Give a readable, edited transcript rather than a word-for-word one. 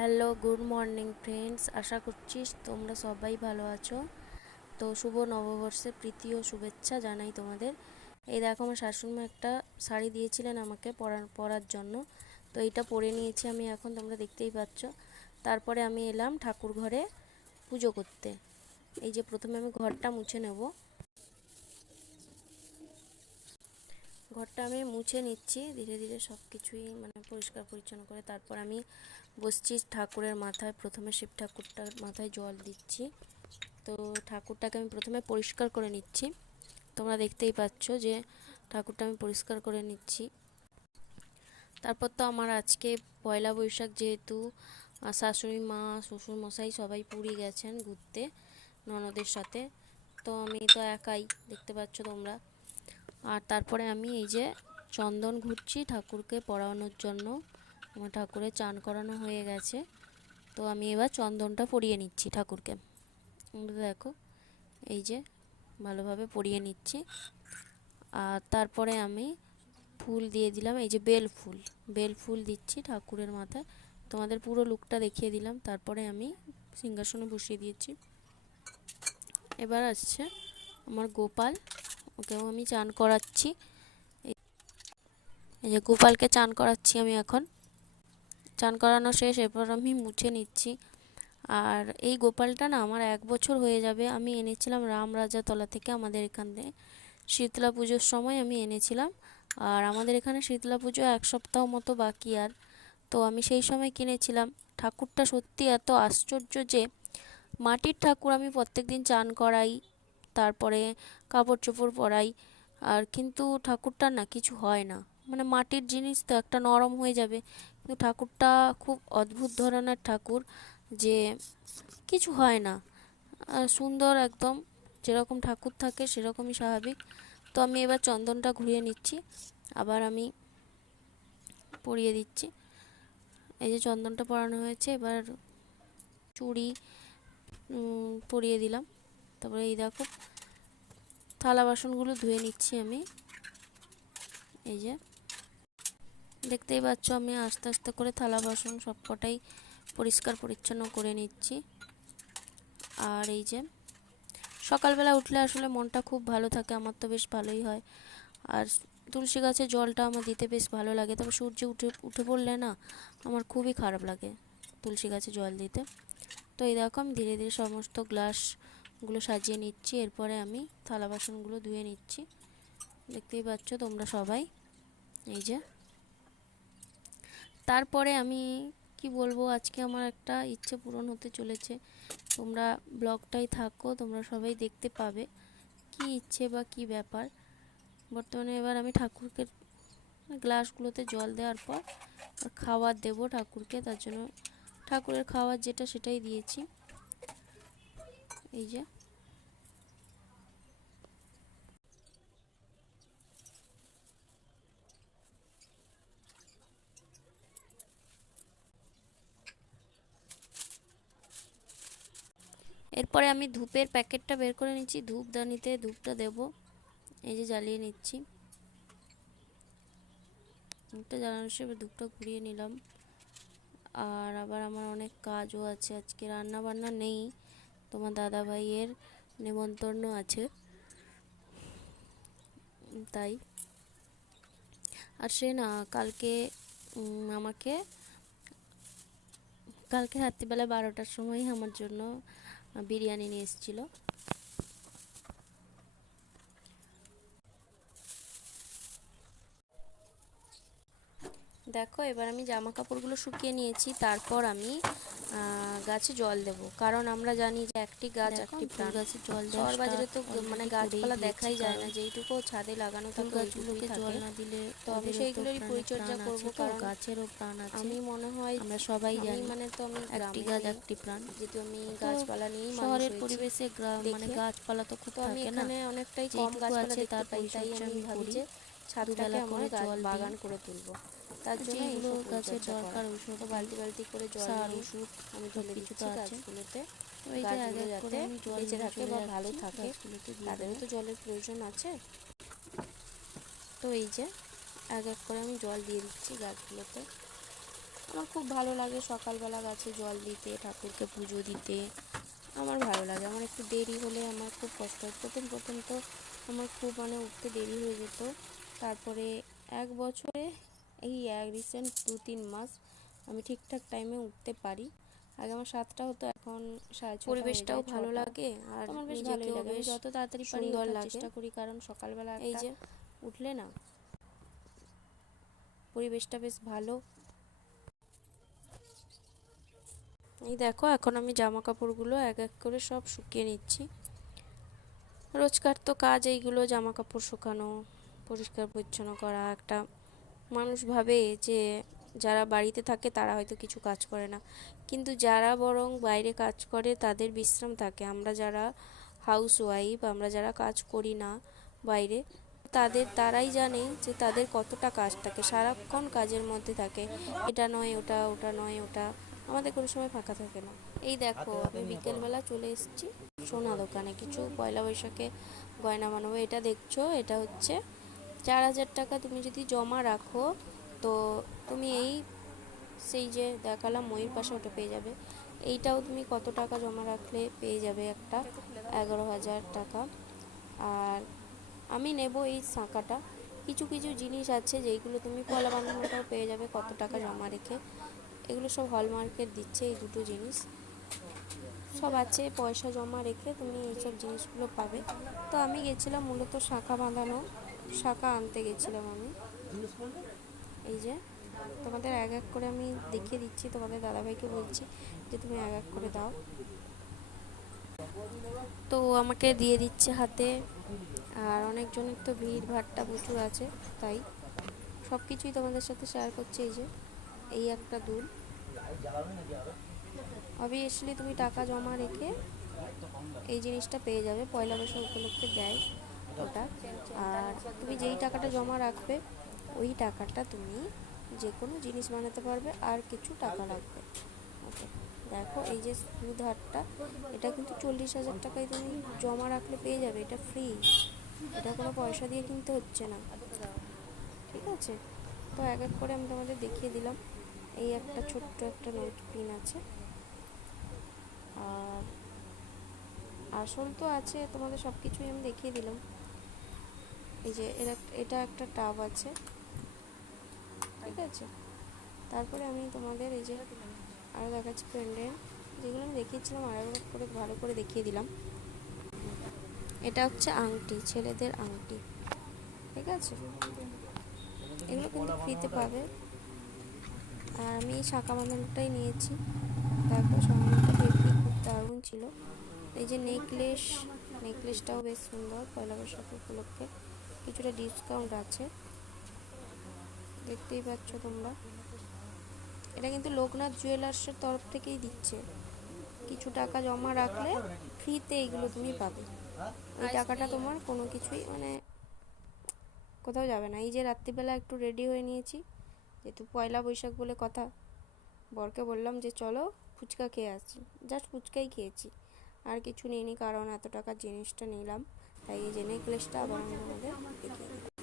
Hello, good morning friends. আশা করছি তোমরা সবাই ভালো আছো। তো শুভ নববর্ষের প্রীতি ও শুভেচ্ছা জানাই তোমাদের। এই দেখো, আমার শাশুড়িমা একটা শাড়ি দিয়েছিলেন আমাকে পরার জন্য। তো এইটা পরে নিয়েছি আমি এখন, তোমরা দেখতেই পাচ্ছ। তারপরে আমি এলাম ঠাকুর ঘরে পুজো করতে। এই যে প্রথমে আমি ঘরটা মুছে নেব। ঘরটা আমি মুছে নিচ্ছি ধীরে ধীরে সব কিছুই, পরিষ্কার পরিচ্ছন্ন করে। তারপর আমি বসছি ঠাকুরের মাথায়, প্রথমে শিব ঠাকুরটার মাথায় জল দিচ্ছি। তো ঠাকুরটাকে আমি প্রথমে পরিষ্কার করে নিচ্ছি। তোমরা দেখতেই পাচ্ছ যে ঠাকুরটা আমি পরিষ্কার করে নিচ্ছি। তারপর তো আমার আজকে পয়লা বৈশাখ, যেহেতু শাশুড়ি মা শ্বশুর মশাই সবাই পুরী গেছেন ঘুরতে ননদের সাথে। তো আমি তো একাই, দেখতে পাচ্ছ তোমরা। আর তারপরে আমি এই যে চন্দন ঘুরছি ঠাকুরকে পরানোর জন্য। আমার ঠাকুরের চান করানো হয়ে গেছে। তো আমি এবার চন্দনটা পরিয়ে নিচ্ছি ঠাকুরকে। দেখো, এই যে ভালোভাবে পরিয়ে নিচ্ছি। আর তারপরে আমি ফুল দিয়ে দিলাম, এই যে বেল ফুল দিচ্ছি ঠাকুরের মাথায়। তোমাদের পুরো লুকটা দেখিয়ে দিলাম। তারপরে আমি সিংহাসনে বসিয়ে দিয়েছি। এবার আসছে আমার গোপাল, ওকেও আমি চান করাচ্ছি। এই যে গোপালকে চান করাচ্ছি আমি এখন। চান করানো শেষ, এরপর আমি মুছে নিচ্ছি। আর এই গোপালটা না আমার 1 বছর হয়ে যাবে। আমি এনেছিলাম রামরাজাতলা থেকে, আমাদের এখানে শীতলা পুজোর সময় আমি এনেছিলাম। আর আমাদের এখানে শীতলা পুজো 1 সপ্তাহ মতো বাকি। আর তো আমি সেই সময় কিনেছিলাম। ঠাকুরটা সত্যি এত আশ্চর্য যে মাটির ঠাকুর, আমি প্রত্যেকদিন চান করাই, তারপরে কাপড় চোপড় পরাই, আর কিন্তু ঠাকুরটা না কিছু হয় না। মাটির জিনিস তো একটা নরম হয়ে যাবে, কিন্তু ঠাকুরটা খুব অদ্ভুত ধরনের ঠাকুর, যে কিছু হয় না। সুন্দর একদম, যেরকম ঠাকুর থাকে সেরকমই স্বাভাবিক। তো আমি এবার চন্দনটা ঘুরিয়ে নিচ্ছি, আবার আমি পরিয়ে দিচ্ছি। এই যে চন্দনটা পরানো হয়েছে, এবার চুড়ি পরিয়ে দিলাম। তারপরে এই দেখো, থালা বাসনগুলো ধুয়ে নিচ্ছি আমি। এই যে দেখতেই পাচ্ছ, আমি আস্তে আস্তে করে থালা বাসন সবকটাই পরিষ্কার পরিচ্ছন্ন করে নিচ্ছি। আর এই যে সকালবেলা উঠলে আসলে মনটা খুব ভালো থাকে, আমার তো বেশ ভালোই হয়। আর তুলসী গাছে জলটা আমার দিতে বেশ ভালো লাগে। তবে সূর্য উঠে উঠে পড়লে না আমার খুবই খারাপ লাগে তুলসী গাছে জল দিতে। তো এই দেখো, আমি ধীরে ধীরে সমস্ত গ্লাসগুলো সাজিয়ে নিচ্ছি। এরপরে আমি থালা বাসনগুলো ধুয়ে নিচ্ছি, দেখতেই পাচ্ছ তোমরা সবাই। এই যে তারপরে আমি কি বলবো, আজকে আমার একটা ইচ্ছে পূরণ হতে চলেছে। তোমরা ব্লগটাই থাকো, তোমরা সবাই দেখতে পাবে কি ইচ্ছে বা কি ব্যাপার। বর্তমানে এবার আমি ঠাকুরকে গ্লাসগুলোতে জল দেওয়ার পর খাবার দেব ঠাকুরকে। তার জন্য ঠাকুরের খাবার যেটা সেটাই দিয়েছি। এই যে এরপরে আমি ধূপের প্যাকেটটা বের করে নিচ্ছি, ধূপদানিতে ধূপটা দেব। এই যে জ্বালিয়ে নিচ্ছি, ধূপটা জ্বালানোর সময় ধূপটা ঘুরিয়ে নিলাম। আর আবার আমার অনেক কাজও আছে, আজকে রান্না বান্না নেই, তোমার দাদা ভাইয়ের নেমন্তন্ন আছে তাই। আর সে না আমাকে কালকে রাত্রিবেলা 12টার সময় আমার জন্য বিরিয়ানি নিয়ে এসেছিলো। দেখো, এবার আমি জামা কাপড়গুলো শুকিয়ে নিয়েছি। তারপর আমি গাছে জল দেব, কারণ আমরা জানি যে একটি গাছ একটি প্রাণ। গাছে জল দেওয়া শহর বাজারে তো গাছপালা দেখাই যায় না, যেইটুকু ছাদে লাগানো থাকে গাছগুলোকে জল না দিলে তো আমি সেইগুলোরই পরিচর্যা করব, কারণ গাছেরও প্রাণ আছে। আমি মনে হয় আমরা সবাই জানি, তো আমি একটি গাছ একটি প্রাণ, যেহেতু আমি গাছপালা নিয়েই শহরের পরিবেশে গাছপালা তো খুব থাকে না, এখানে অনেকটাই কম গাছপালা দেখতে পাই, তাই আমি ভাবি যে ছাদটাকে আমার গাছ বাগান করে তুলবো। তার জন্য এইগুলো গাছের দরকার, ওষুধ বালতি বালতি করে জল নিয়ে ওষুধ আমি ঢেলে দিচ্ছি গাছগুলোতে। গাছগুলো যাতে বেঁচে থাকে বা ভালো থাকে, তাদেরও তো জলের প্রয়োজন আছে। তো এই যে এক এক করে আমি জল দিয়ে দিচ্ছি গাছগুলোতে। আমার খুব ভালো লাগে সকালবেলা গাছে জল দিতে, ঠাকুরকে পুজো দিতে। আমার ভালো লাগে। আমার একটু দেরি হলে আমার খুব কষ্ট হয়। প্রথম প্রথম তো আমার খুব উঠতে দেরি হয়ে যেত। তারপরে এক বছরে এই রিসেন্ট 2-3 মাস আমি ঠিকঠাক টাইমে উঠতে পারি। আগে আমার 7টা হতো, এখন 6:30 পরিবেশটাও ভালো লাগে আর আমার বেশ ভালোই লাগে। আমি যত তাড়াতাড়ি পারি ওঠার চেষ্টা করি, কারণ সকালবেলা এই যে উঠলে না পরিবেশটা বেশ ভালো। এই দেখো এখন আমি জামা কাপড়গুলো এক এক করে সব শুকিয়ে নিচ্ছি। রোজকার তো কাজ এইগুলো, জামা কাপড় শুকানো, পরিষ্কার পরিচ্ছন্ন করা। একটা মানুষ ভাবে যে যারা বাড়িতে থাকে তারা হয়তো কিছু কাজ করে না, কিন্তু যারা বরং বাইরে কাজ করে তাদের বিশ্রাম থাকে। আমরা যারা হাউস ওয়াইফ, আমরা যারা কাজ করি না বাইরে, তারাই জানে যে তাদের কতটা কাজ থাকে, সারাক্ষণ কাজের মধ্যে থাকে। এটা নয় ওটা, ওটা নয় ওটা, আমাদের কোনো সময় ফাঁকা থাকে না। এই দেখো আমি বিকেলবেলা চলে এসেছি সোনা দোকানে, কিছু পয়লা বৈশাখে গয়না বানাবো। এটা দেখছো, এটা হচ্ছে 4,000 টাকা। তুমি যদি জমা রাখো তো তুমি সেই যে দেখালাম ময়ূর পাশে, ওটা পেয়ে যাবে। এইটাও তুমি কত টাকা জমা রাখলে পেয়ে যাবে একটা 11,000 টাকা। আর আমি নেব এই শাঁখাটা। কিছু কিছু জিনিস আছে যেইগুলো তুমি পয়লা বাঁধানোটাও পেয়ে যাবে কত টাকা জমা রেখে। এগুলো সব হলমার্কের দিচ্ছে, এই দুটো জিনিস সব আছে। পয়সা জমা রেখে তুমি এইসব জিনিসগুলো পাবে। তো আমি গেছিলাম মূলত শাঁখা বাঁধানো, শাঁখা আনতে গেছিলাম আমি। এই যে তোমাদের এক এক করে আমি দেখিয়ে দিচ্ছি, তোমাদের দাদাভাইকে বলছি যে তুমি এক এক করে দাও। তো আমাকে দিয়ে দিচ্ছে হাতে। আর অনেকজনের তো ভিড় ভাট্টা প্রচুর আছে, তাই সব কিছুই তোমাদের সাথে শেয়ার করছি। এই যে এই একটা দুল, অবভিয়াসলি তুমি টাকা জমা রেখে এই জিনিসটা পেয়ে যাবে, পয়লা বৈশাখ উপলক্ষে দেয় ওটা। আর তুমি যেই টাকাটা জমা রাখবে ওই টাকাটা তুমি যে কোনো জিনিস বানাতে পারবে, আর কিছু টাকা লাগবে। ওকে, দেখো এই যে সুদ হারটা, এটা কিন্তু 40,000 টাকায় তুমি জমা রাখলে পেয়ে যাবে। এটা ফ্রি, এটা কোনো পয়সা দিয়ে কিনতে হচ্ছে না, ঠিক আছে? তো এক এক করে আমি তোমাদের দেখিয়ে দিলাম। এই একটা ছোট্ট একটা নোট পিন আছে, আর আসল তো আছে, তোমাদের সব কিছুই আমি দেখিয়ে দিলাম। এই যে এটা একটা টাব আছে, ঠিক আছে? তারপরে আমি তোমাদের এই যে আরও দেখাচ্ছি পেন্ডেন্ট, যেগুলো আমি দেখিয়েছিলাম আর একবার করে ভালো করে দেখিয়ে দিলাম। এটা হচ্ছে আংটি, ছেলেদের আংটি, ঠিক আছে? এগুলো কিন্তু ফ্রিতে পাবে। আর আমি এই শাঁখা বাঁধানোটাই নিয়েছি। তারপর সামনেটা হেভি, খুব দারুণ ছিল। এই যে নেকলেসটাও বেশ সুন্দর। পয়লা বৈশাখ উপলক্ষে কিছুটা ডিসকাউন্ট আছে, দেখতেই পাচ্ছ তোমরা। এটা কিন্তু লোকনাথ জুয়েলার্সের তরফ থেকেই দিচ্ছে। কিছু টাকা জমা রাখলে ফ্রিতে এইগুলো তুমি পাবে। এই টাকাটা তোমার কোনো কিছুই কোথাও যাবে না। এই যে রাত্রিবেলা একটু রেডি হয়ে নিয়েছি, যেহেতু পয়লা বৈশাখ বলে কথা, বরকে বললাম যে চলো ফুচকা খেয়ে আসছি। জাস্ট ফুচকাই খেয়েছি, আর কিছু নিইনি, কারণ এত টাকার জিনিসটা নিলাম। তাই এই যে নেকলেসটা আবার আমি তোমাদের দেখিয়ে দিই।